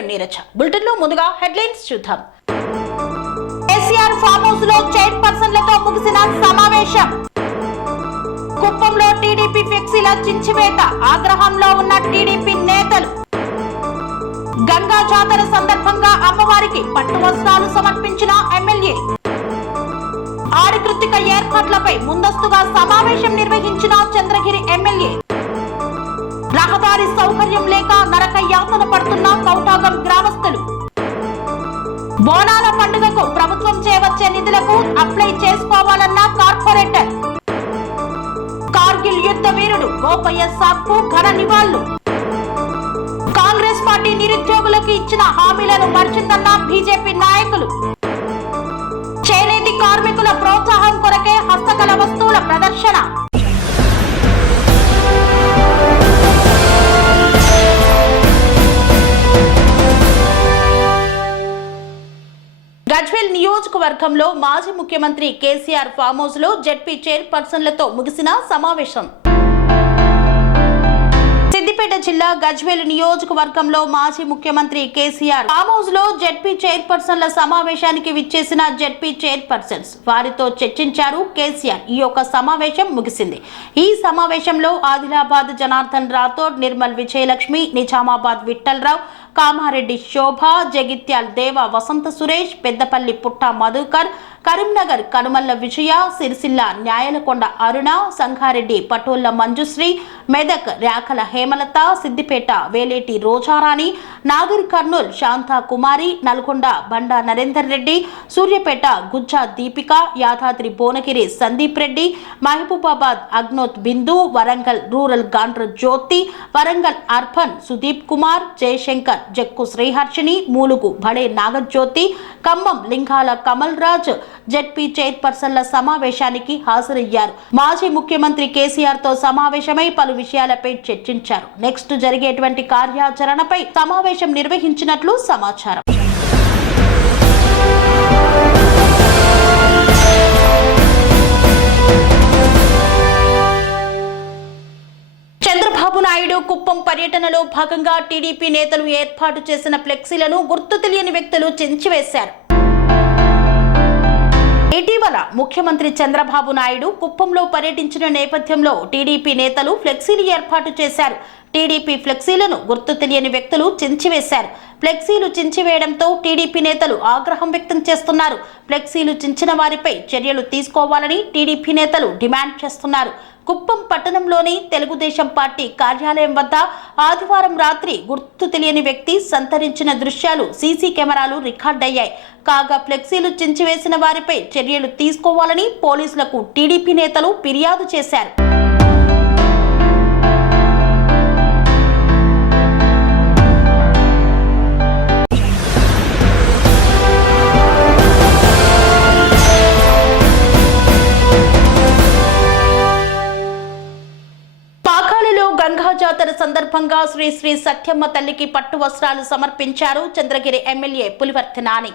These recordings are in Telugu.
నేను నీరజ. బులెటిన్ లో ముందుగా హెడ్లైన్స్ చూద్దాం. కేసీఆర్ ఫామ్ హౌస్ లో చైర్పర్సన్లతో ముగిసిన సమావేశం. కుప్పంలో టీడీపీ ఫ్లెక్సీల చించివేత, ఆగ్రహంలో ఉన్న టీడీపీ నేతలు. గంగా జాతర సందర్భంగా అమ్మవారికి పట్టు వస్త్రాలు సమర్పించిన ఎమ్మెల్యే. ఆడి కృతిక ఏర్పాట్లపై ముందస్తుగా సమావేశం నిర్వహించిన చంద్రగిరి ఎమ్మెల్యే. రహదారి సౌకర్యం లేక నరక యాతన పడుతున్న కౌటాగం గ్రామస్తులు. బోనాల పండుగకు ప్రభుత్వం చేయవచ్చే నిధులకు అప్లై చేసుకోవాలన్న కార్పొరేటర్. కార్గిల్ యుద్ధ వీరుడు గోపయ్య సాబ్కు ఘన నివాళులు. కాంగ్రెస్ పార్టీ నిరుద్యోగులకు ఇచ్చిన హామీలను మర్చిందన్న బీజేపీ నాయకులు. చేనేత కార్మికుల ప్రోత్సాహం కొరకే హస్తకళ వస్తువుల ప్రదర్శన. గజ్వేల్ నియోజకవర్గంలో మాజీ ముఖ్యమంత్రి కేసీఆర్ ఫామ్ హౌస్ లో జెడ్పీ చైర్పర్సన్లతో ముగిసిన సమావేశం. సిద్దిపేట జిల్లా గజ్వేల్ నియోజకవర్గంలో మాజీ ముఖ్యమంత్రి కేసీఆర్ ఫామ్ హౌస్ లో జెడ్పీ చైర్పర్సన్ల సమావేశానికి విచ్చేసిన జెడ్పీ చైర్పర్సన్స్ వారితో చర్చించారు కేసీఆర్. ఈ యొక్క సమావేశం ముగిసింది. ఈ సమావేశంలో ఆదిలాబాద్ జనార్దన్ రాథోడ్, నిర్మల్ విజయలక్ష్మి, నిజామాబాద్ విఠలరావు, కామారెడ్డి శోభ, జగిత్యాల్ దేవ వసంత సురేష్, పెద్దపల్లి పుట్ట మధుకర్, కరీంనగర్ కనుమల్ల విజయ, సిరిసిల్ల న్యాయలకొండ అరుణ, సంగారెడ్డి పటోళ్ల మంజుశ్రీ, మెదక్ ర్యాకల హేమలత, సిద్దిపేట వేలేటి రోజారాణి, నాగర్ కర్నూల్ శాంతా కుమారి, నల్గొండ బండా నరేందర్ రెడ్డి, సూర్యపేట గుజ్జా దీపిక, యాదాద్రి భువనగిరి సందీప్ రెడ్డి, మహబూబాబాద్ అగ్నోత్ బిందు, వరంగల్ రూరల్ గాండ్ర జ్యోతి, వరంగల్ అర్బన్ సుదీప్ కుమార్, జయశంకర్ జక్కు శ్రీహర్షిని, మూలుగు బడే నాగజ్యోతి, ఖమ్మం లింగాల కమల్ రాజ్ జెడ్పీ చైర్పర్సన్ల సమావేశానికి హాజరయ్యారు. మాజీ ముఖ్యమంత్రి కేసీఆర్ తో సమావేశమై పలు విషయాలపై చర్చించారు. నెక్స్ట్ జరిగేటువంటి కార్యాచరణపై సమావేశం నిర్వహించినట్లు సమాచారం. చంద్రబాబు నాయుడు కుప్పం పర్యటనలో భాగంగా టీడీపీ నేతలు ఏర్పాటు చేసిన ఫ్లెక్సీలను గుర్తు తెలియని వ్యక్తులు చించివేశారు. ఇటీవల ముఖ్యమంత్రి చంద్రబాబు నాయుడు కుప్పంలో పర్యటించిన నేపథ్యంలో టీడీపీ నేతలు ఫ్లెక్సీలు ఏర్పాటు చేశారు. టీడీపీ ఫ్లెక్సీలను గుర్తు తెలియని వ్యక్తులు చించివేశారు. ఫ్లెక్సీలు చించివేయడంతో టీడీపీ నేతలు ఆగ్రహం వ్యక్తం చేస్తున్నారు. ఫ్లెక్సీలు చించిన వారిపై చర్యలు తీసుకోవాలని టీడీపీ నేతలు డిమాండ్ చేస్తున్నారు. కుప్పం పట్టణంలోని తెలుగుదేశం పార్టీ కార్యాలయం వద్ద ఆదివారం రాత్రి గుర్తు తెలియని వ్యక్తి సంతరించిన దృశ్యాలు సీసీ కెమెరాలు రికార్డయ్యాయి. కాగా ఫ్లెక్సీలు చించివేసిన వారిపై చర్యలు తీసుకోవాలని పోలీసులకు టీడీపీ నేతలు ఫిర్యాదు చేశారు. గంగా జాతర సందర్భంగా శ్రీ శ్రీ సత్యమ్మ తల్లికి పట్టు వస్త్రాలు సమర్పించారు చంద్రగిరి ఎమ్మెల్యే పులివర్తి నాని.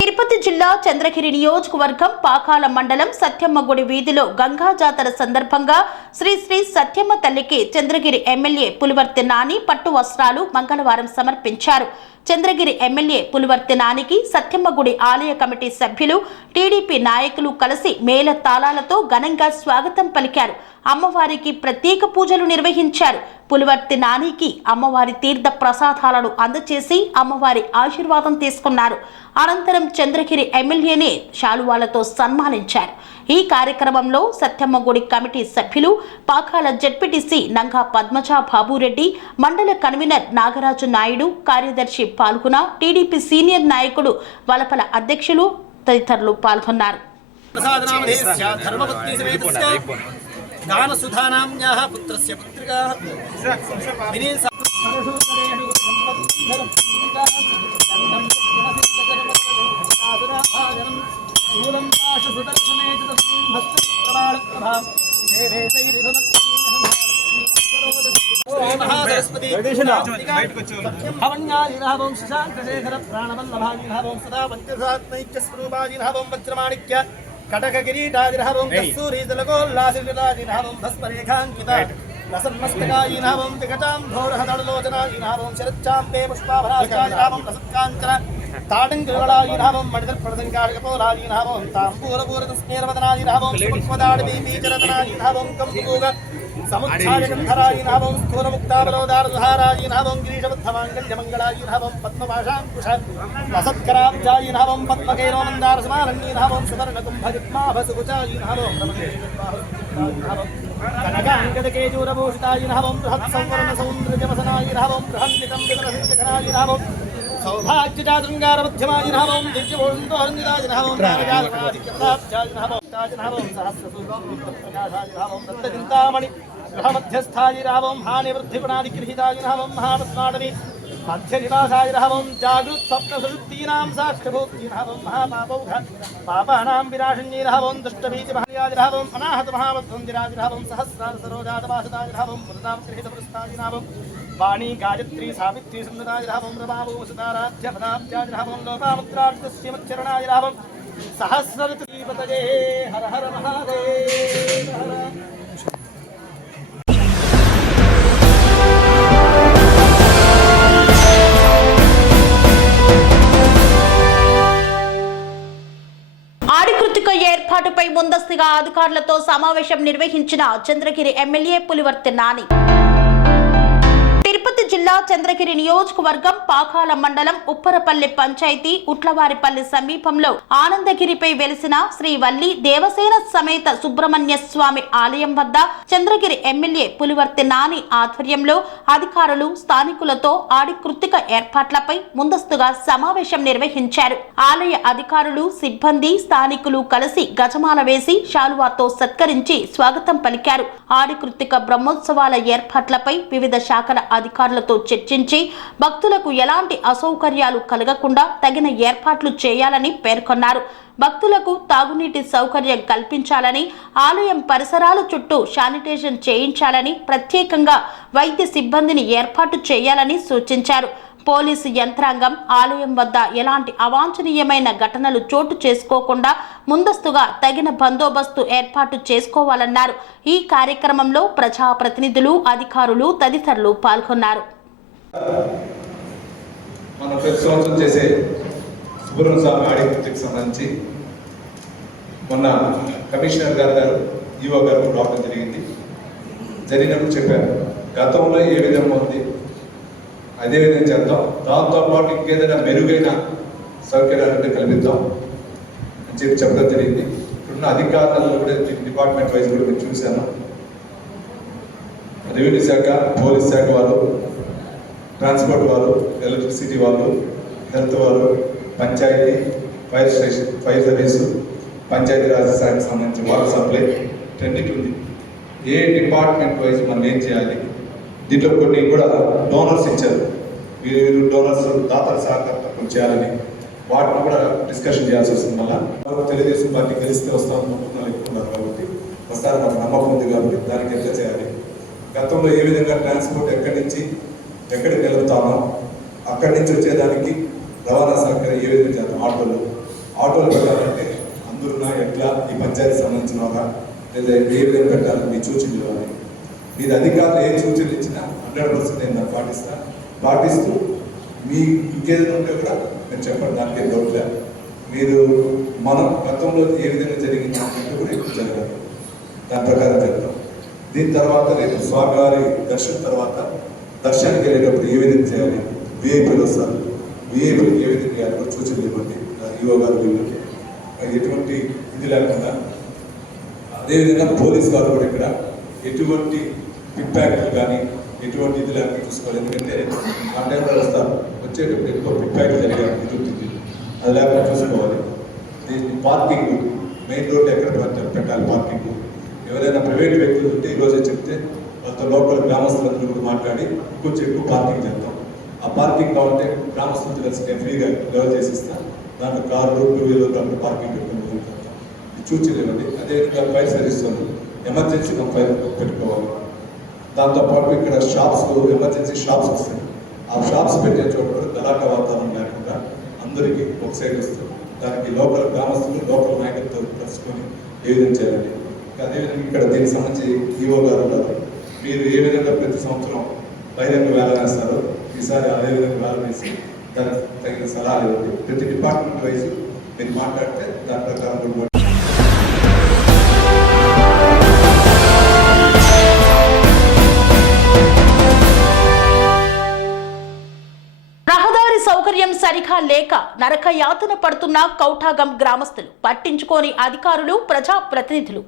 తిరుపతి జిల్లా చంద్రగిరి నియోజకవర్గం పాకాల మండలం సత్యమ్మ గుడి వీధిలో గంగా జాతర సందర్భంగా శ్రీ శ్రీ సత్యమ్మ తల్లికి చంద్రగిరి ఎమ్మెల్యే పులివర్తి నాని పట్టు వస్త్రాలు మంగళవారం సమర్పించారు. చంద్రగిరి ఎమ్మెల్యే పులివర్తి నానికి సత్యమ్మ గుడి ఆలయ కమిటీ సభ్యులు, టీడీపీ నాయకులు కలిసి మేళ తాళాలతో ఘనంగా స్వాగతం పలికారు. అమ్మవారికి ప్రత్యేక పూజలు నిర్వహించారు. పులివర్తి నానికి అమ్మవారి తీర్థ ప్రసాదాలను అందచేసి అమ్మవారి ఆశీర్వాదం తీసుకున్నారు. అనంతరం చంద్రగిరి ఎమ్మెల్యేని శాలువాలతో సన్మానించారు. ఈ కార్యక్రమంలో సత్యమ్మ గుడి కమిటీ సభ్యులు, పాకాల జెడ్పీటీసీ నంగా పద్మజా బాబురెడ్డి, మండల కన్వీనర్ నాగరాజు నాయుడు, కార్యదర్శి పాల్గొన, టీడీపీ సీనియర్ నాయకుడు వలపల అధ్యక్షులు తదితరులు పాల్గొన్నారు. दानसुधानाम्याः पुत्रस्य पुत्रिका कटक किरीटादिरहवं कस्तूरीतलकोल्लासिराजिरहवं भस्मरेखाङ्किता रसन्मस्तकायिनाभं दिगजाम्भोरहदलोचनायिनाभं शरच्चाम्बे पुष्पाभरास्कायिनाभं रसत्काञ्चन ताडङ्गृगणायिनाभं मणिदर्पणसङ्काशकपोलायिनाभं ताम्बूलपूरतस्मेरवदनायिनाभं सुमुक्मदाडवीबीजरतनायिनाभं कम्पूग समुच्छायगन्धरायिनाभं स्थूलमुक्ताबलोदारधारायिनाभं गिरीशबद्धमाङ्गल्यमङ्गलायिनाभं पद्मपाशाङ्कुश वसत्कराब्जायिनाभं पद्मकैरोमन्दारसमानन्यिनाभं सुवर्णकुम्भयुग्माभसुकुचायिनाभं कनकाङ्गदकेजूरभूषितायिनाभं बृहत्संवर्णसौन्दर्यवसनायिनाभं बृहन्नितम्बितरसिंचकरायिनाभं सौभाग्यजातृङ्गारमध्यमायिनाभं दिव्यभूषन्तोहरन्दितायिनाभं नारजालकादिक्यपदाब्जायिनाभं ताजनाभं सहस्रसूत्रप्रकाशायिनाभं दत्तचिन्तामणि गृहमध्यस्थायिनाभं हानिवृद्धिगुणादिगृहीतायिनाभं महापद्माटवी मध्यनिवासायिनाभं जागृत्स्वप्नसुषुप्तीनां साक्षभूतीनाभं महापापौघ पापानां विनाशिन्यैनाभं दुष्टबीजमहन्यादिनाभं अनाहतमहावद्वन्दिरादिनाभं सहस्रारसरोजातवासदायिनाभं मृतां गृहीतपुरस्तायिनाभं वाणी गायत्री सावित्री सुन्दरायिनाभं रमाभूषिताराध्यपदाब्जायिनाभं लोकामुद्रार्चस्यमच्चरणायिनाभं सहस्रऋतुपतये हर हर महादेव हर ఆడికృతిక ఏర్పాటుపై ముందస్తుగా అధికారులతో సమావేశం నిర్వహించిన చంద్రగిరి ఎమ్మెల్యే పులివర్తి నాని. తిరుపతి జిల్లా చంద్రగిరి నియోజకవర్గం పాకాల మండలం ఉప్పరపల్లి పంచాయతీ ఉట్లవారిపల్లి సమీపంలో ఆనందగిరిపై వెలిసిన శ్రీ వల్లి దేవసేన సమేత సుబ్రహ్మణ్య స్వామి ఆలయం వద్ద చంద్రగిరి ఎమ్మెల్యే పులివర్తి నాని ఆధ్వర్యంలో అధికారులు స్థానికులతో ఆడికృతిక ఏర్పాట్లపై ముందస్తుగా సమావేశం నిర్వహించారు. ఆలయ అధికారులు సిబ్బంది స్థానికులు కలిసి గజమాల వేసి శాలువాతో సత్కరించి స్వాగతం పలికారు. ఆడికృతిక బ్రహ్మోత్సవాల ఏర్పాట్లపై వివిధ శాఖల అధికారులతో చర్చించి భక్తులకు ఎలాంటి అసౌకర్యాలు కలగకుండా తగిన ఏర్పాట్లు చేయాలని పేర్కొన్నారు. భక్తులకు తాగునీటి సౌకర్యం కల్పించాలని, ఆలయం పరిసరాల చుట్టూ శానిటేషన్ చేయించాలని, ప్రత్యేకంగా వైద్య సిబ్బందిని ఏర్పాటు చేయాలని సూచించారు. పోలీసు యంత్రాంగం ఆలయం వద్ద ఎలాంటి అవాంఛనీయమైన ఘటనలు చోటు చేసుకోకుండా ముందస్తుగా తగిన బందోబస్తు ఏర్పాటు చేసుకోవాలన్నారు. ఈ కార్యక్రమంలో ప్రజాప్రతినిధులు, అధికారులు తదితరులు పాల్గొన్నారు. మనం ప్రతి సంవత్సరం చేసే సుబ్రహ్మణ్య స్వామి ఆడికృతికి సంబంధించి మొన్న కమిషనర్ గారు ఈవో గారు రావడం జరిగినప్పుడు చెప్పారు, గతంలో ఏ విధంగా ఉంది అదే విధంగా చేద్దాం, దాంతో పాటు ఇంకేదైనా మెరుగైన సౌకర్యాలు కల్పిద్దాం అని చెప్పడం జరిగింది. ఇప్పుడున్న అధికారులను కూడా డిపార్ట్మెంట్ వైజ్ కూడా నేను చూశాను. రెవెన్యూ శాఖ, పోలీస్ శాఖ వాళ్ళు, ట్రాన్స్పోర్ట్ వాళ్ళు, ఎలక్ట్రిసిటీ వాళ్ళు, హెల్త్ వాళ్ళు, panchayati, fire station, fire service, Panchayati Raj శాఖకు సంబంధించి వాటర్ సప్లై ట్రెండింగ్ ఉంది. ఏ డిపార్ట్మెంట్ వైజ్ మనం ఏం చేయాలి, దీంట్లో కొన్ని కూడా డోనర్స్ ఇచ్చారు, వీరు డోనర్స్ దాతల సహకారం చేయాలని వాటిని కూడా డిస్కషన్ చేయాల్సి వస్తుంది. మళ్ళీ తెలుగుదేశం పార్టీ గెలిస్తే వస్తామని నమ్ముకున్నారు ఎక్కున్నారు కాబట్టి వస్తారు, మాకు నమ్మకం ఉంది కాబట్టి దానికి ఎంత చేయాలి, గతంలో ఏ విధంగా ట్రాన్స్పోర్ట్ ఎక్కడి నుంచి ఎక్కడికి వెళ్తామో అక్కడి నుంచి వచ్చేదానికి రవాణా సౌకర్యం ఏ విధంగా చేద్దాం, ఆటోలు పెట్టాలంటే అందరున్నా ఎట్లా ఈ పంచాయతీ సంబంధించిన వాళ్ళ లేదా ఏ విధంగా పెట్టాలని మీ సూచనలు ఇవ్వాలి. మీరు అధికారులు ఏ సూచనలు ఇచ్చినా 100% నేను పాటిస్తూ మీ ఇంకేదైనా ఉంటే కూడా నేను చెప్పండి, దానికి ఏం డౌట్ లేదు. మీరు మనం గతంలో ఏ విధంగా జరిగింది అంటే కూడా ఎక్కువ జరగాలి, దాని ప్రకారం చెప్తాం. దీని తర్వాత రేపు స్వామివారి దర్శనం తర్వాత దర్శనానికి వెళ్ళేటప్పుడు ఏ విధంగా చేయాలి, విఐపీలు వస్తారు, విఐపీలు ఏ విధంగా చేయాలి కూడా సూచనలు ఇవ్వండి. ఈవో గారు వీళ్ళకి ఎటువంటి ఇది లేకుండా, అదేవిధంగా పోలీస్ వారు కూడా ఇక్కడ ఎటువంటి పిక్ప్యాక్లు కానీ ఎటువంటి ఇది లేకుండా చూసుకోవాలి. ఎందుకంటే ఆ టైంలో వస్తారు, వచ్చేటప్పుడు ఎక్కువ పిక్ప్యాక్లు జరిగే ఇది ఉంటుంది, అది లేకుండా చూసుకోవాలి. దీన్ని పార్కింగ్, మెయిన్ రోడ్ ఎక్కడ పెట్టాలి పార్కింగ్, ఎవరైనా ప్రైవేట్ వ్యక్తులు ఉంటే ఈరోజే చెప్తే వాళ్ళతో లోకల్ గ్రామస్తులందరూ కూడా మాట్లాడి కొంచెం ఎక్కువ పార్కింగ్ చేద్దాం. ఆ పార్కింగ్ కావాలంటే గ్రామస్తులతో కలిసి నేను ఫ్రీగా లెవెల్ చేసిస్తాను, దాంట్లో కార్లు, 2 వీలర్ దాంట్లో పార్కింగ్ పెట్టుకుని సూచనలు ఇవ్వండి. అదేవిధంగా ఫైర్ సర్వీస్ ఎమర్జెన్సీ ఫైర్ పెట్టుకోవాలి. దాంతోపాటు ఇక్కడ షాప్స్, ఎమర్జెన్సీ షాప్స్ వస్తాయి, ఆ షాప్స్ పెట్టే చోట కూడా గలాట వాతావరణం లేకుండా అందరికీ ఒక సైడ్ వస్తుంది. దానికి లోకల్ గ్రామస్తులు, లోకల్ నాయకులతో కలుసుకొని ఏ విధంగా చేయాలి. అదేవిధంగా ఇక్కడ దీనికి సంబంధించి ఈవో గారు ఉన్నారు, మీరు ఏ విధంగా ప్రతి సంవత్సరం బహిరంగ వేల వేస్తారో ఈసారి అదే విధంగా వేల వేసి దానికి తగిన సలహాలు ఇవ్వండి. ప్రతి డిపార్ట్మెంట్ వైజ్ మీరు మాట్లాడితే దాని ప్రకారం సౌకర్యం సరిగా లేక నరక యాతన పడుతున్న కౌఠాగం గ్రామస్తులు, పట్టించుకోని అధికారులు, ప్రజాప్రతినిధులు.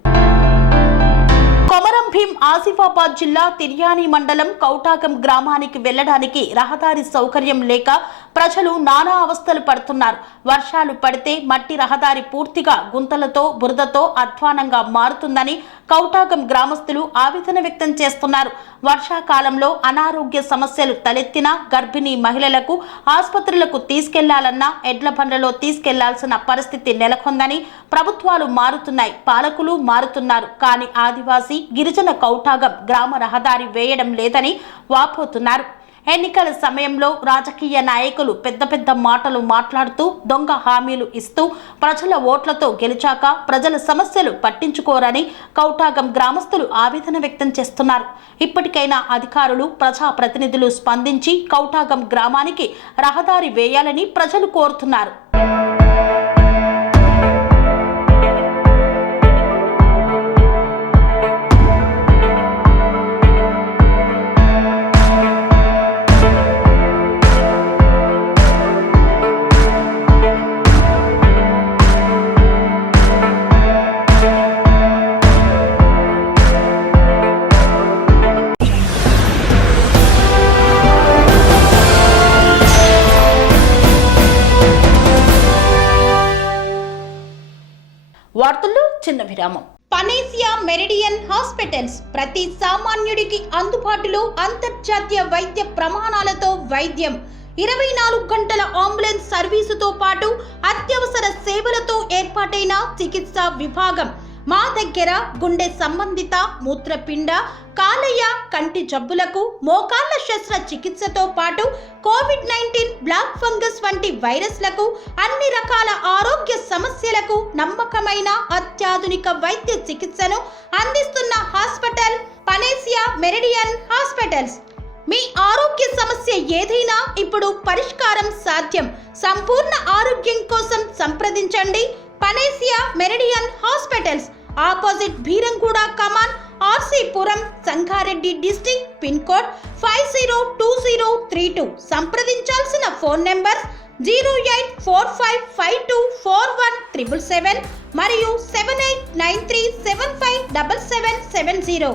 కొమరం భీం ఆసిఫాబాద్ జిల్లా తిర్యాని మండలం కౌఠాగం గ్రామానికి వెళ్లడానికి రహదారి సౌకర్యం లేక ప్రజలు నానా అవస్థలు పడుతున్నారు. వర్షాలు పడితే మట్టి రహదారి పూర్తిగా గుంతలతో బురదతో అధ్వానంగా మారుతుందని కౌఠాగం గ్రామస్తులు ఆవేదన వ్యక్తం చేస్తున్నారు. వర్షాకాలంలో అనారోగ్య సమస్యలు తలెత్తిన గర్భిణీ మహిళలకు ఆసుపత్రులకు తీసుకెళ్లాలన్నా ఎడ్ల బండ్లలో తీసుకెళ్లాల్సిన పరిస్థితి నెలకొందని, ప్రభుత్వాలు మారుతున్నాయి, పాలకులు మారుతున్నారు, కానీ ఆదివాసీ గిరిజన కౌఠాగం గ్రామ రహదారి వేయడం లేదని వాపోతున్నారు. ఎన్నికల సమయంలో రాజకీయ నాయకులు పెద్ద పెద్ద మాటలు మాట్లాడుతూ దొంగ హామీలు ఇస్తూ ప్రజల ఓట్లతో గెలిచాక ప్రజల సమస్యలు పట్టించుకోరని కౌఠాగం గ్రామస్తులు ఆవేదన వ్యక్తం చేస్తున్నారు. ఇప్పటికైనా అధికారులు, ప్రజాప్రతినిధులు స్పందించి కౌఠాగం గ్రామానికి రహదారి వేయాలని ప్రజలు కోరుతున్నారు. వార్తల్లో చిన్న విరామం. పనేసియా మెరిడియన్ హాస్పిటల్స్ ప్రతి సామాన్యుడికి అందుబాటులో అంతర్జాతీయ వైద్య ప్రమాణాలతో వైద్యం, 24 గంటల అంబులెన్స్ సర్వీసుతో పాటు అత్యవసర సేవలతో ఏర్పాటైన చికిత్సా విభాగం. మా దగ్గర గుండె సంబంధిత, మూత్రపిండ, కాలేయ, కంటి జబ్బులకు, మోకాళ్ల శస్త్ర చికిత్సతో పాటు కోవిడ్-19, బ్లాక్ ఫంగస్ వంటి వైరస్లకు, అన్ని రకాల ఆరోగ్య సమస్యలకు నమ్మకమైన అత్యాధునిక వైద్య చికిత్సను అందిస్తున్న హాస్పిటల్ పనేసియా మెరిడియన్ హాస్పిటల్స్. మీ ఆరోగ్య సమస్య ఏదైనా ఇప్పుడు పరిష్కారం సాధ్యం. సంపూర్ణ ఆరోగ్యం కోసం సంప్రదించండి Panacea Meridian hospitals. Opposite Beeramguda కమాన్, RC Puram, Sangareddy district. Pin code 502032. సంప్రదించాల్సిన ఫోన్ నెంబర్ 0845524177 మరియు 7893757770.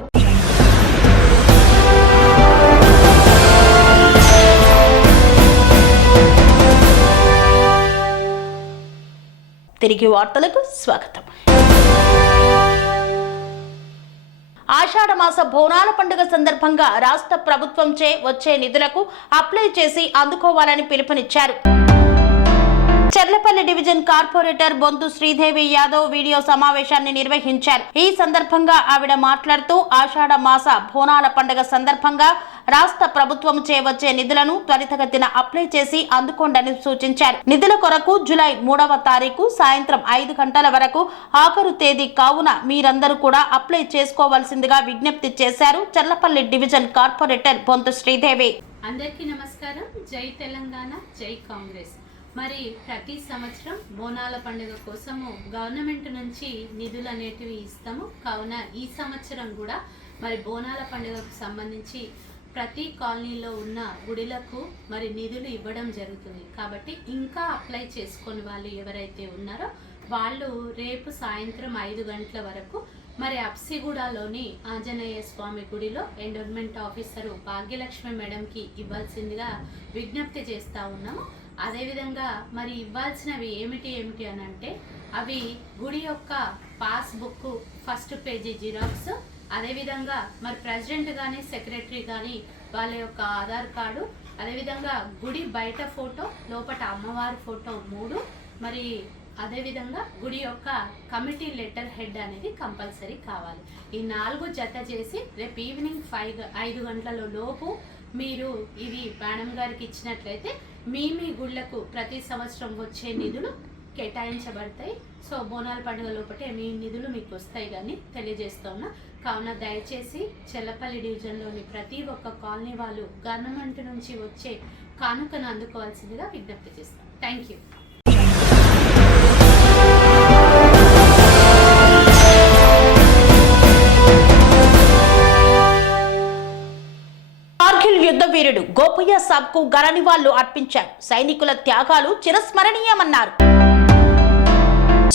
తిరిగి వార్తలకు స్వాగతం. ఆషాఢమాస బోనాల పండుగ సందర్భంగా రాష్ట్ర ప్రభుత్వంచే వచ్చే నిధులకు అప్లై చేసి అందుకోవాలని పిలుపునిచ్చారు. Cherlapally division corporator Bonthu Sridevi Yadav video సమావేశాన్ని నిర్వహించారు. ఈ సందర్భంగా ఆవిడ మాట్లాడుతూ ఆషాఢ మాస బోనాల పండుగ సందర్భంగా రాష్ట్ర ప్రభుత్వం వచ్చే నిధులను త్వరితగతిన అప్లై చేసి అందుకోండని సూచించారు. నిధుల కొరకు జూలై 3వ తారీఖు సాయంత్రం 5 గంటల వరకు ఆఖరు తేదీ కావున మీరందరూ కూడా అప్లై చేసుకోవాల్సిందిగా విజ్ఞప్తి చేశారు చర్లపల్లి డివిజన్ కార్పొరేటర్ బొంతు శ్రీదేవి. అందరికీ నమస్కారం. జై తెలంగాణ, జై కాంగ్రెస్. మరి ప్రతి సంవత్సరం బోనాల పండుగ కోసము గవర్నమెంట్ నుంచి నిధులు అనేటివి ఇస్తాము. కావున ఈ సంవత్సరం కూడా మరి బోనాల పండుగకు సంబంధించి ప్రతి కాలనీలో ఉన్న గుడిలకు మరి నిధులు ఇవ్వడం జరుగుతుంది. కాబట్టి ఇంకా అప్లై చేసుకొని వాళ్ళు ఎవరైతే ఉన్నారో వాళ్ళు రేపు సాయంత్రం 5 గంటల వరకు మరి అప్సిగూడలోని ఆంజనేయ స్వామి గుడిలో ఎండోర్మెంట్ ఆఫీసరు భాగ్యలక్ష్మి మేడంకి ఇవ్వాల్సిందిగా విజ్ఞప్తి చేస్తూ ఉన్నాము. అదేవిధంగా మరి ఇవ్వాల్సినవి ఏమిటి అని అంటే అవి గుడి యొక్క పాస్బుక్ ఫస్ట్ పేజీ జిరాక్స్, అదేవిధంగా మరి ప్రెసిడెంట్ కానీ సెక్రటరీ కానీ వాళ్ళ యొక్క ఆధార్ కార్డు, అదేవిధంగా గుడి బయట ఫోటో, లోపల అమ్మవారి ఫోటో 3, మరి అదేవిధంగా గుడి యొక్క కమిటీ లెటర్ హెడ్ అనేది కంపల్సరీ కావాలి. ఈ 4 జత చేసి రేపు ఈవినింగ్ 5 గంటల లోపు మీరు ఇవి మేడం గారికి ఇచ్చినట్లయితే మీ గుళ్ళకు ప్రతి సంవత్సరం వచ్చే నిధులు కేటాయించబడతాయి. సో బోనాల పండుగ లోపటే మీ నిధులు మీకు వస్తాయి కానీ తెలియజేస్తా ఉన్నా. కావున దయచేసి చెల్లపల్లి డివిజన్లోని ప్రతి ఒక్క కాలనీ వాళ్ళు గవర్నమెంట్ నుంచి వచ్చే కానుకను అందుకోవాల్సిందిగా విజ్ఞప్తి చేస్తాం. Thank you. కార్గిల్ యుద్ధ వీరుడు గోపయ్య సాబ్ కు ఘన నివాళులు అర్పించారు. సైనికుల త్యాగాలు చిరస్మరణీయమన్నారు.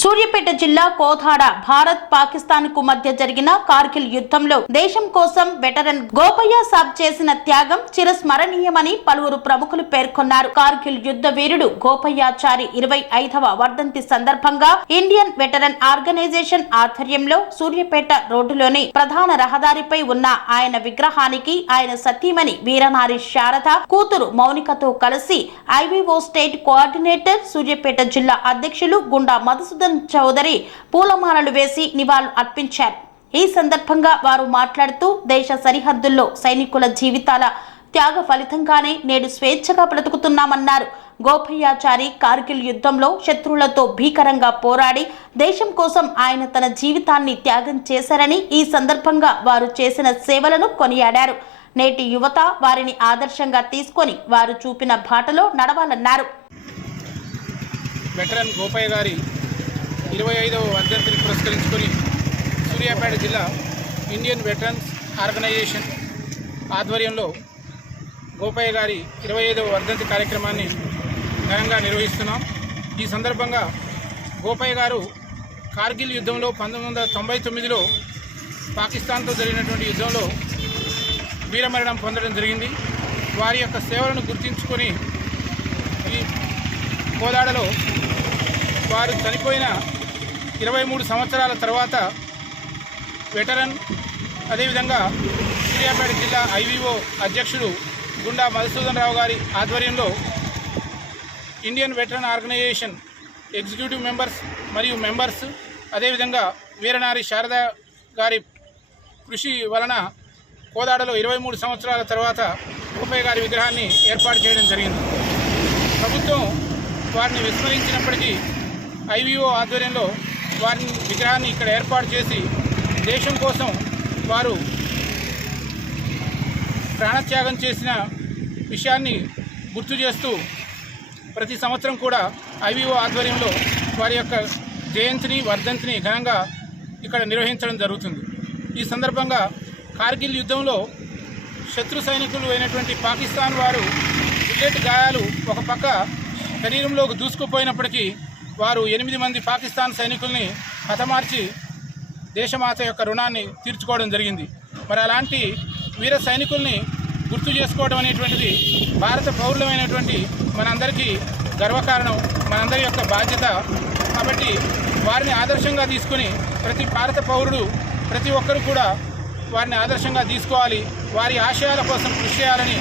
సూర్యాపేట జిల్లా కోథాడ భారత్ పాకిస్తాన్ కు మధ్య జరిగిన కార్గిల్ యుద్ధంలో దేశం కోసం వెటరన్ గోపయ్య సాబ్ చేసిన త్యాగం చిరస్మరణీయమని పలువురు ప్రముఖులు పేర్కొన్నారు. కార్గిల్ యుద్ధ వీరుడు గోపయ్యాచారి 25వ వర్ధంతి సందర్భంగా ఇండియన్ వెటరన్ ఆర్గనైజేషన్ ఆధ్వర్యంలో సూర్యాపేట రోడ్డులోని ప్రధాన రహదారిపై ఉన్న ఆయన విగ్రహానికి ఆయన సతీమణి వీరనారి శారద కూతురు మౌనికతో కలిసి ఐవీఓ స్టేట్ కోఆర్డినేటర్ సూర్యాపేట జిల్లా అధ్యక్షులు గుండా మధుసూదన్ చౌదరి పూలమాలలు వేసి నివాళులు అర్పించారు. ఈ సందర్భంగా వారు మాట్లాడుతూ దేశ సరిహద్దుల్లో సైనికుల జీవితాల త్యాగ ఫలితంగానే నేడు స్వేచ్ఛగా బ్రతుకుతున్నామన్నారు. గోపయ్యాచారి కార్గిల్ యుద్ధంలో శత్రువులతో భీకరంగా పోరాడి దేశం కోసం ఆయన తన జీవితాన్ని త్యాగం చేశారని ఈ సందర్భంగా వారు చేసిన సేవలను కొనియాడారు. నేటి యువత వారిని ఆదర్శంగా తీసుకొని వారు చూపిన బాటలో నడవాలన్నారు. వెటరన్ గోపయ్య గారి 25వ వర్ధంతిని పురస్కరించుకొని సూర్యాపేట జిల్లా ఇండియన్ వెటరన్స్ ఆర్గనైజేషన్ ఆధ్వర్యంలో గోపయ్య గారి 25వ వర్ధంతి కార్యక్రమాన్ని ఘనంగా నిర్వహిస్తున్నాం. ఈ సందర్భంగా గోపయ్య గారు కార్గిల్ యుద్ధంలో 1999లో పాకిస్తాన్తో జరిగినటువంటి యుద్ధంలో వీరమరణం పొందడం జరిగింది. వారి యొక్క సేవలను గుర్తించుకొని ఈ కోదాడలో వారు చనిపోయిన 23 సంవత్సరాల తర్వాత వెటరన్ అదేవిధంగా సూర్యాపేట జిల్లా ఐవీఓ అధ్యక్షుడు గుండా మధుసూదన్ రావు గారి ఆధ్వర్యంలో Indian veteran organisation executive members అదేవిధంగా వీరనారి శారద గారి కృషి వలన కోదాడలో 23 సంవత్సరాల తర్వాత గోపయ్య గారి విగ్రహాన్ని ఏర్పాటు చేయడం జరిగింది. ప్రభుత్వం వారిని విస్మరించినప్పటికీ ఐవీఓ ఆధ్వర్యంలో వారి విగ్రహాన్ని ఇక్కడ ఏర్పాటు చేసి దేశం కోసం వారు ప్రాణత్యాగం చేసిన విషయాన్ని గుర్తు చేస్తూ ప్రతి సంవత్సరం కూడా ఐవీఓ ఆధ్వర్యంలో వారి యొక్క జయంతిని వర్ధంతిని ఘనంగా ఇక్కడ నిర్వహించడం జరుగుతుంది. ఈ సందర్భంగా కార్గిల్ యుద్ధంలో శత్రు సైనికులు అయినటువంటి పాకిస్తాన్ వారు బుల్లెట్ గాయాలు ఒక పక్క శరీరంలోకి దూసుకుపోయినప్పటికీ వారు 8 మంది పాకిస్తాన్ సైనికుల్ని హతమార్చి దేశమాత యొక్క రుణాన్ని తీర్చుకోవడం జరిగింది. మరి అలాంటి వీర సైనికుల్ని గుర్తు చేసుకోవడం అనేటువంటిది భారత పౌరులమైనటువంటి మనందరికీ గర్వకారణం, మనందరి యొక్క బాధ్యత. కాబట్టి వారిని ఆదర్శంగా తీసుకుని ప్రతి భారత పౌరుడు ప్రతి ఒక్కరు కూడా వారిని ఆదర్శంగా తీసుకోవాలి, వారి ఆశయాల కోసం కృషి చేయాలని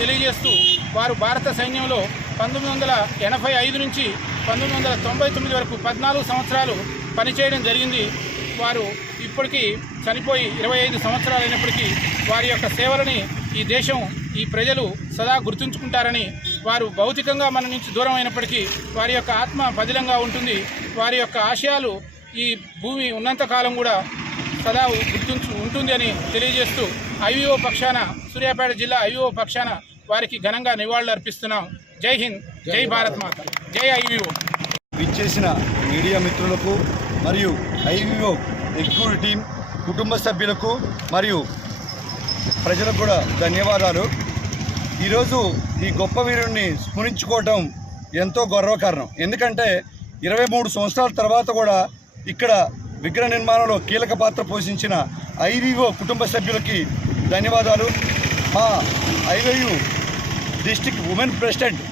తెలియజేస్తూ వారు భారత సైన్యంలో 1985 నుంచి 1999 వరకు 14 సంవత్సరాలు పనిచేయడం జరిగింది. వారు ఇప్పటికీ చనిపోయి 25 సంవత్సరాలు అయినప్పటికీ వారి యొక్క సేవలని ఈ దేశం ఈ ప్రజలు సదా గుర్తుంచుకుంటారని, వారు భౌతికంగా మన నుంచి దూరం అయినప్పటికీ వారి యొక్క ఆత్మ పదిలంగా ఉంటుంది. వారి యొక్క ఆశయాలు ఈ భూమి ఉన్నంతకాలం కూడా సదా ఉంటుంది అని తెలియజేస్తూ ఐవీఓ పక్షాన సూర్యాపేట జిల్లా ఐవీఓ పక్షాన వారికి ఘనంగా నివాళులు అర్పిస్తున్నాం. జై హింద్, జై భారత్ మాత, జై ఐవీఓ. విచ్చేసిన మీడియా మిత్రులకు మరియు ఐవీఓ ఎగ్జిక్యూటివ్ టీం కుటుంబ సభ్యులకు మరియు ప్రజలకు కూడా ధన్యవాదాలు. ఈరోజు ఈ గొప్ప వీరుణ్ణి స్మరించుకోవటం ఎంతో గర్వకారణం. ఎందుకంటే 23 సంవత్సరాల తర్వాత కూడా ఇక్కడ విగ్రహ నిర్మాణంలో కీలక పాత్ర పోషించిన ఐవీఓ కుటుంబ సభ్యులకి ధన్యవాదాలు. మా IVO district women president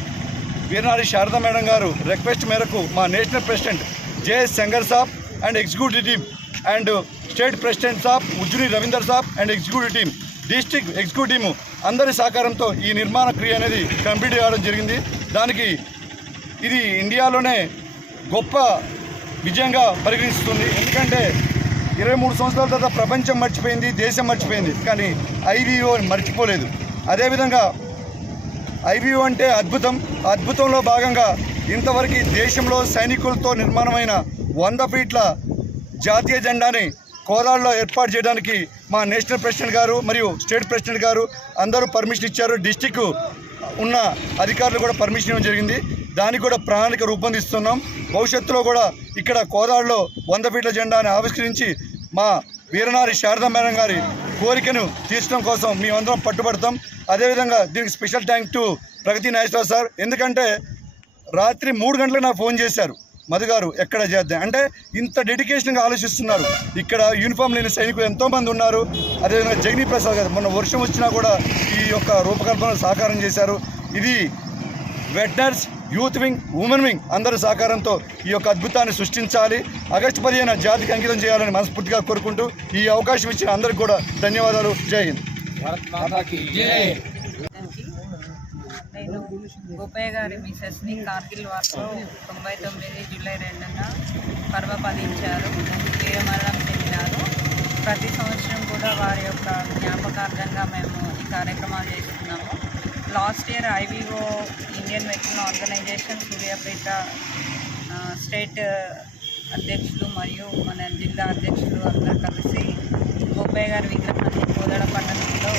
Veeranari Sharada madam గారు రిక్వెస్ట్ మేరకు మా నేషనల్ ప్రెసిడెంట్ జేఎస్ శంకర్ సాబ్ and executive team and state president సాబ్ ఉజ్జుని రవీందర్ సాబ్ and executive team district executive team అందరి సహకారంతో ఈ నిర్మాణ క్రియ అనేది కంప్లీట్ కావడం జరిగింది. దానికి ఇది ఇండియాలోనే గొప్ప విజయంగా పరిగణిస్తుంది. ఎందుకంటే 23 సంవత్సరాల తర్వాత ప్రపంచం మర్చిపోయింది, దేశం మర్చిపోయింది, కానీ ఐవీఓ మర్చిపోలేదు. అదేవిధంగా ఐవీఓ అంటే అద్భుతం. అద్భుతంలో భాగంగా ఇంతవరకు దేశంలో సైనికులతో నిర్మాణమైన 100 ఫీట్ల జాతీయ జెండాని కోదాడలో ఏర్పాటు చేయడానికి మా నేషనల్ ప్రెసిడెంట్ గారు మరియు స్టేట్ ప్రెసిడెంట్ గారు అందరూ పర్మిషన్ ఇచ్చారు. డిస్టిక్ ఉన్న అధికారులు కూడా పర్మిషన్ ఇవ్వడం జరిగింది. దానికి కూడా ప్రణాళిక రూపొందిస్తున్నాం. భవిష్యత్తులో కూడా ఇక్కడ కోదాడలో 100 ఫీట్ల జెండాని ఆవిష్కరించి మా వీరనారి శారదా మేడం గారి కోరికను తీర్చడం కోసం మేమందరం పట్టుబడతాం. అదేవిధంగా దీనికి special thank to Pragathi Nageswararao sir. ఎందుకంటే రాత్రి 3 గంటలకు నాకు ఫోన్ చేశారు, మధు గారు ఎక్కడ చేద్దాం అంటే ఇంత డెడికేషన్గా ఆలోచిస్తున్నారు. ఇక్కడ యూనిఫామ్ లేని సైనికులు ఎంతోమంది ఉన్నారు. అదేవిధంగా జగనీ ప్రసాద్ గారు మొన్న వర్షం వచ్చినా కూడా ఈ యొక్క రూపకల్పన సహకారం చేశారు. ఇది వెటనర్స్, యూత్ వింగ్, ఉమెన్ వింగ్ అందరి సహకారంతో ఈ యొక్క అద్భుతాన్ని సృష్టించాలి. ఆగస్టు 15 జాతికి అంకితం చేయాలని మనస్ఫూర్తిగా కోరుకుంటూ ఈ అవకాశం ఇచ్చిన అందరికీ కూడా ధన్యవాదాలు. జై హింద్. నేను గోపయ్య గారి మిసెస్ని కార్గిల్ వార్లో 99 జూలై 2న పరమపదించారు, వీరమరణం చెందినారు. ప్రతి సంవత్సరం కూడా వారి యొక్క జ్ఞాపకార్థంగా మేము ఈ కార్యక్రమాలు చేస్తున్నాము. Last year IVO Indian veteran organization Suryapet state అధ్యక్షులు మరియు మన జిల్లా అధ్యక్షులు అందరూ కలిసి గోపయ్య గారి విగ్రహాన్ని కోదాడ పట్టణంలో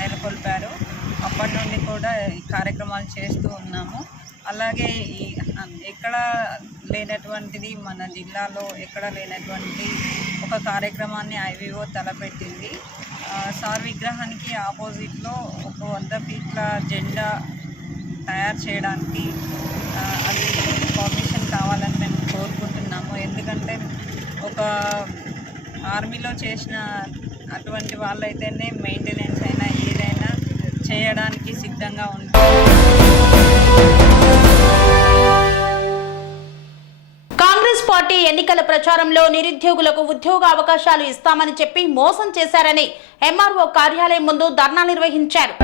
నెలకొల్పారు. అప్పటి నుండి కూడా ఈ కార్యక్రమాలు చేస్తూ ఉన్నాము. అలాగే ఎక్కడ లేనటువంటిది మన జిల్లాలో ఎక్కడ లేనటువంటి ఒక కార్యక్రమాన్ని ఐవీఓ తలపెట్టింది. సార్ విగ్రహానికి ఆపోజిట్లో ఒక 100 ఫీట్ల జెండా తయారు చేయడానికి అది పర్మిషన్ కావాలని మేము కోరుకుంటున్నాము. ఎందుకంటే ఒక ఆర్మీలో చేసిన అటువంటి వాళ్ళైతేనే మెయింటెనెన్స్ అయినా ఏదైనా చేయడానికి సిద్ధంగా ఉంటారు. కాంగ్రెస్ పార్టీ ఎన్నికల ప్రచారంలో నిరుద్యోగులకు ఉద్యోగ అవకాశాలు ఇస్తామని చెప్పి మోసం చేశారని ఎంఆర్ఓ కార్యాలయం ముందు ధర్నా నిర్వహించారు.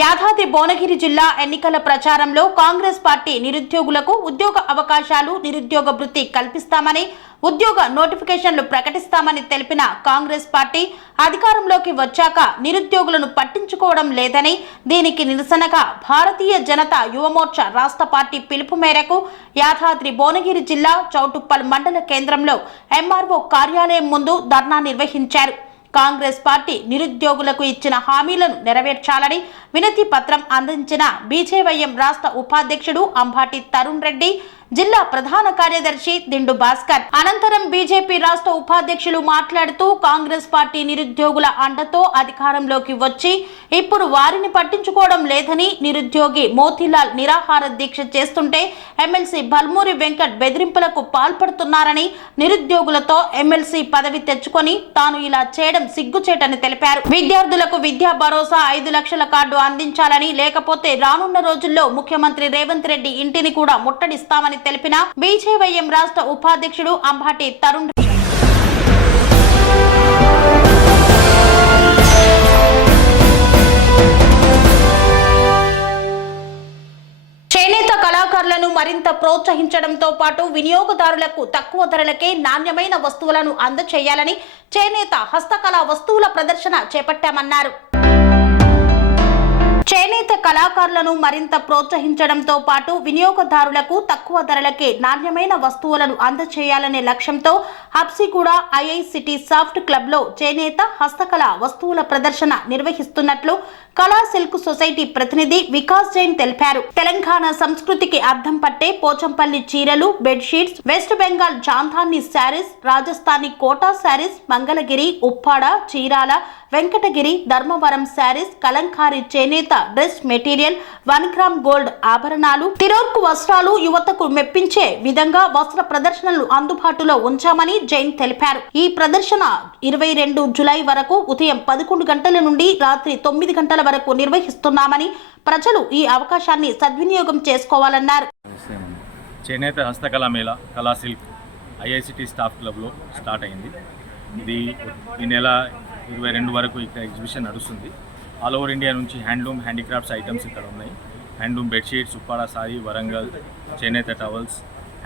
యాదాద్రి భువనగిరి జిల్లా ఎన్నికల ప్రచారంలో కాంగ్రెస్ పార్టీ నిరుద్యోగులకు ఉద్యోగ అవకాశాలు, నిరుద్యోగ వృత్తి కల్పిస్తామని, ఉద్యోగ నోటిఫికేషన్లు ప్రకటిస్తామని తెలిపిన కాంగ్రెస్ పార్టీ అధికారంలోకి వచ్చాక నిరుద్యోగులను పట్టించుకోవడం లేదని, దీనికి నిరసనగా భారతీయ జనతా యువమోర్చా రాష్ట్ర పార్టీ పిలుపు మేరకు యాదాద్రి భువనగిరి జిల్లా చౌటుప్పల్ మండల కేంద్రంలో ఎంఆర్ఓ కార్యాలయం ముందు ధర్నా నిర్వహించారు. కాంగ్రెస్ పార్టీ నిరుద్యోగులకు ఇచ్చిన హామీలను నెరవేర్చాలని వినతి పత్రం అందించిన బీజేవైఎం రాష్ట్ర ఉపాధ్యక్షుడు అంబాటి తరుణ్ రెడ్డి, జిల్లా ప్రధాన కార్యదర్శి దిండు భాస్కర్. అనంతరం బీజేపీ రాష్ట్ర ఉపాధ్యక్షులు మాట్లాడుతూ కాంగ్రెస్ పార్టీ నిరుద్యోగుల అండతో అధికారంలోకి వచ్చి ఇప్పుడు వారిని పట్టించుకోవడం లేదని, నిరుద్యోగి మోతీలాల్ నిరాహార దీక్ష చేస్తుంటే ఎమ్మెల్సీ బల్మూరి వెంకట్ బెదిరింపులకు పాల్పడుతున్నారని, నిరుద్యోగులతో ఎమ్మెల్సీ పదవి తెచ్చుకొని తాను ఇలా చేయడం సిగ్గుచేటని తెలిపారు. విద్యార్థులకు విద్యా భరోసా 5 లక్షల కార్డు అందించాలని, లేకపోతే రానున్న రోజుల్లో ముఖ్యమంత్రి రేవంత్ రెడ్డి ఇంటిని కూడా ముట్టడిస్తామని తెలిపిన బీజేవైఎం రాష్ట్ర ఉపాధ్యక్షుడు అంబాటి తరుణ్ చేనేత కళాకారులను మరింత ప్రోత్సహించడంతో పాటు వినియోగదారులకు తక్కువ ధరలకే నాణ్యమైన వస్తువులను అందజేయాలని చేనేత హస్తకళా వస్తువుల ప్రదర్శన చేపట్టామన్నారు. చేనేత కళాకారులను మరింత ప్రోత్సహించడంతో పాటు వినియోగదారులకు తక్కువ ధరలకే నాణ్యమైన వస్తువులను అందజేయాలనే లక్ష్యంతో హబ్సిగూడ ఐఐసిటీ సాఫ్ట్ క్లబ్ లో చేనేత హస్తకళ వస్తువుల ప్రదర్శన నిర్వహిస్తున్నట్లు కళా సిల్క్ సొసైటీ ప్రతినిధి వికాస్ జైన్ తెలిపారు. తెలంగాణ సంస్కృతికి అర్థం పట్టే పోచంపల్లి చీరలు, bedsheets, West Bengal Jamdani saris, Rajasthani Kota saris, Mangalagiri, Uppada, Chirala, Venkatagiri, Dharmavaram saris, Kalamkari చేనేత డ్రెస్ మెటీరియల్, 1 గ్రామ్ గోల్డ్ ఆభరణాలు, తిరోర్కు వస్త్రాలు యువతకు మెప్పించే విధంగా వస్త్ర ప్రదర్శనలు అందుబాటులో ఉంచామని జైన్ తెలిపారు. ఈ ప్రదర్శన 22 జూలై వరకు ఉదయం 11 గంటల నుండి రాత్రి 9 గంటల వరకు నిర్వహిస్తున్నామని ప్రజలు ఈ అవకాశాన్ని సద్వినియోగం చేసుకోవాలన్నారు. చేనేత హస్తకళా మేళా కళా సిల్క్ ఐఐసిటీ స్టాఫ్ క్లబ్లో స్టార్ట్ అయింది. ఇది ఈ నెల 22 వరకు ఇక్కడ ఎగ్జిబిషన్ నడుస్తుంది. ఆల్ ఓవర్ ఇండియా నుంచి హ్యాండ్లూమ్, హ్యాండీక్రాఫ్ట్స్ ఐటమ్స్ ఇక్కడ ఉన్నాయి. Handloom bedsheets, Uppada sorry, Warangal, చేనేత టవల్స్,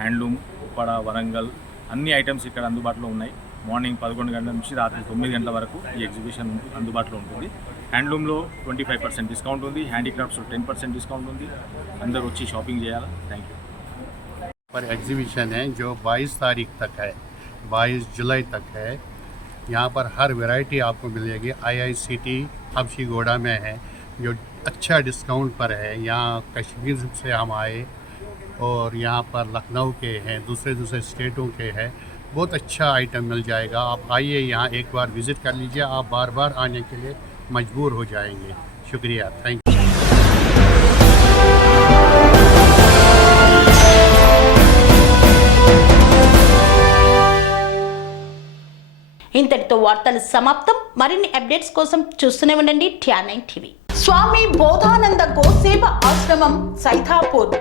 హ్యాండ్లూమ్, ఉప్పాడ, వరంగల్ అన్ని ఐటమ్స్ ఇక్కడ అందుబాటులో ఉన్నాయి. మార్నింగ్ 11 గంటల నుంచి రాత్రి 9 గంటల వరకు ఈ ఎగ్జిబిషన్ అందుబాటులో ఉంటుంది. హ్యాండ్లూమ్లో 25% డిస్కౌంట్ ఉంది, హ్యాండీక్రాఫ్ట్స్లో 10% డిస్కౌంట్ ఉంది. అందరూ వచ్చి షాపింగ్ చేయాలా. Thank you. पर एग्जीबिशन है जो 22 तारीख तक है, 22 जुलाई तक है. यहाँ पर हर वैरायटी आपको मिलेगी. IICT हबशीगोड़ा में है जो अच्छा डिस्काउंट पर है. यहाँ कश्मीर से हम आए और यहाँ पर लखनऊ के हैं, दूसरे स्टेटों के हैं. बहुत अच्छा आइटम मिल जाएगा. आप आइए यहाँ एक बार विज़िट कर लीजिए, आप बार बार आने के लिए मजबूर हो जाएंगे. शुक्रिया, थैंक यू. ఇంతటితో వార్తలు సమాప్తం. మరిన్ని అప్డేట్స్ కోసం చూస్తూనే ఉండండి TR9 టీవీ. స్వామి బోధానంద గోసేవ ఆశ్రమం సైథాపూర్.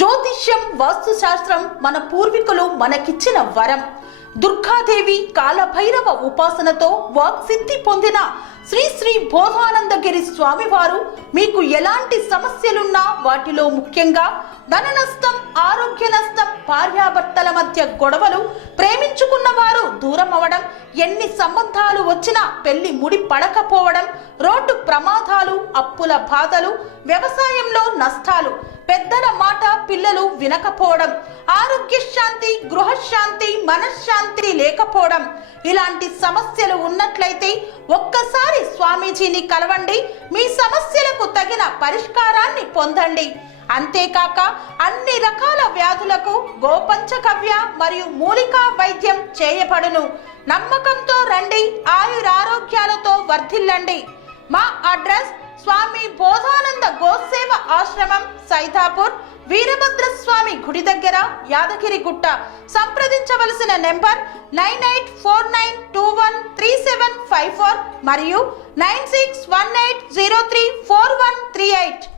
జ్యోతిష్యం, వాస్తుశాస్త్రం మన పూర్వీకులు మనకిచ్చిన వరం. దుర్గాదేవి, కాలభైరవ ఉపాసనతో వాక్సిద్ధి పొందిన శ్రీ శ్రీ బోధానందగిరి స్వామివారు మీకు ఎలాంటి సమస్యలున్నా, వాటిలో ముఖ్యంగా ధన నష్టం, ఆరోగ్య నష్టం, భార్యాభర్తల మధ్య గొడవలు, ప్రేమించుకున్న వారు దూరం అవడం, ఎన్ని సంబంధాలు వచ్చినా పెళ్లి ముడి పడకపోవడం, రోడ్డు ప్రమాదాలు, అప్పుల బాధలు, వ్యవసాయంలో నష్టాలు, పెద్దల మాట పిల్లలు వినకపోవడం, ఆరోగ్య శాంతి, గృహశాంతి, మనశ్శాంతి లేకపోవడం, ఇలాంటి సమస్యలు ఉన్నట్లయితే ఒక్కసారి స్వామీజీని కలవండి. మీ సమస్యలకు తగిన పరిష్కారాన్ని పొందండి. అంతేకాక అన్ని రకాల వ్యాధులకు గోపంచగవ్య మరియు మూలికా వైద్యం చేయబడును. నమ్మకంతో రండి, ఆయురారోగ్యాలతో వర్ధిల్లండి. మా అడ్రస్ స్వామి బోధానంద గోసేవ ఆశ్రమం, సైథాపూర్, వీరభద్రస్వామి గుడి దగ్గర, యాదగిరిగుట్ట. సంప్రదించవలసిన నెంబర్ 9849213754 మరియు 9618034138.